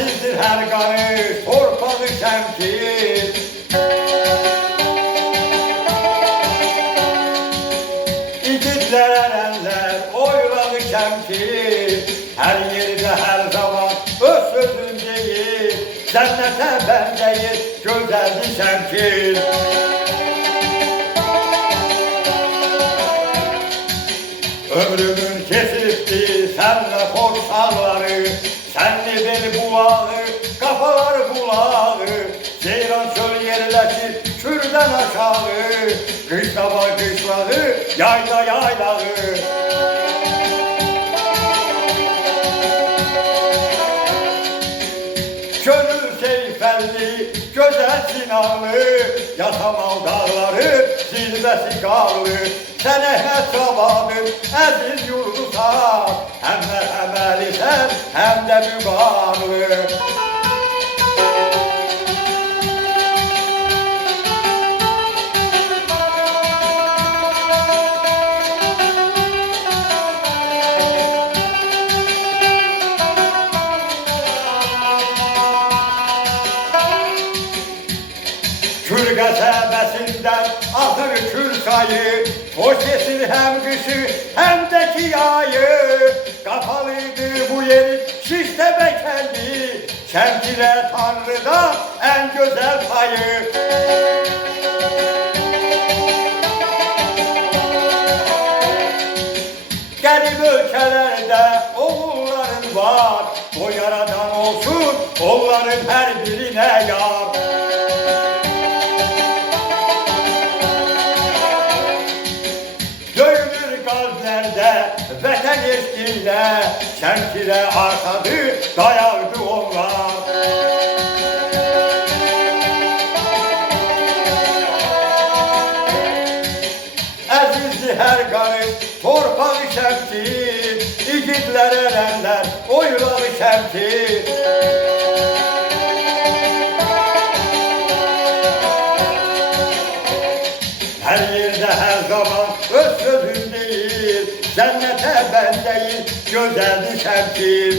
Əzizdir hər qarış, torpağı şəmkir. İgidlər, ərənlər, oylağı şəmkir. Hər yerdə, hər zaman öz sözün deyir. Cənnətə bəndəyir, gözəldir şəmkir. Ömrümün kesipti senle korsanları, senli bel bulağı, kafalar bulağı. Ceylan çöl yerleşir kürden aşağı, kışla var kışlağı, yayla yaylağı. Gönül seyfelli, güzel sinanlı, yasamal dağları, zirvesi karlı. Sen Əhməd Cavadın əziz yurdusan, hem mərhəməlisən, hem de mübarlı. Kür qəsəbəsindən axır kür çayı, o kesir hem kışı hem de ki yayı. Kapalıydı bu yerin Şiştebe kendi, Şemkire Tanrı'da en güzel payı. Garip ülkelerde oğulların var, o yaradan olsun onların her birine yar. Vətən eşqində Şəmkirə arxadı dayardı onlar. Əzizdir hər qarış, torpağı Şəmkir. İgidlər, ərənlər, oylağı Şəmkir. Hər yerdə, hər zaman öz sözün deyir. Cennete bendeyim, güzeldi Şemkir.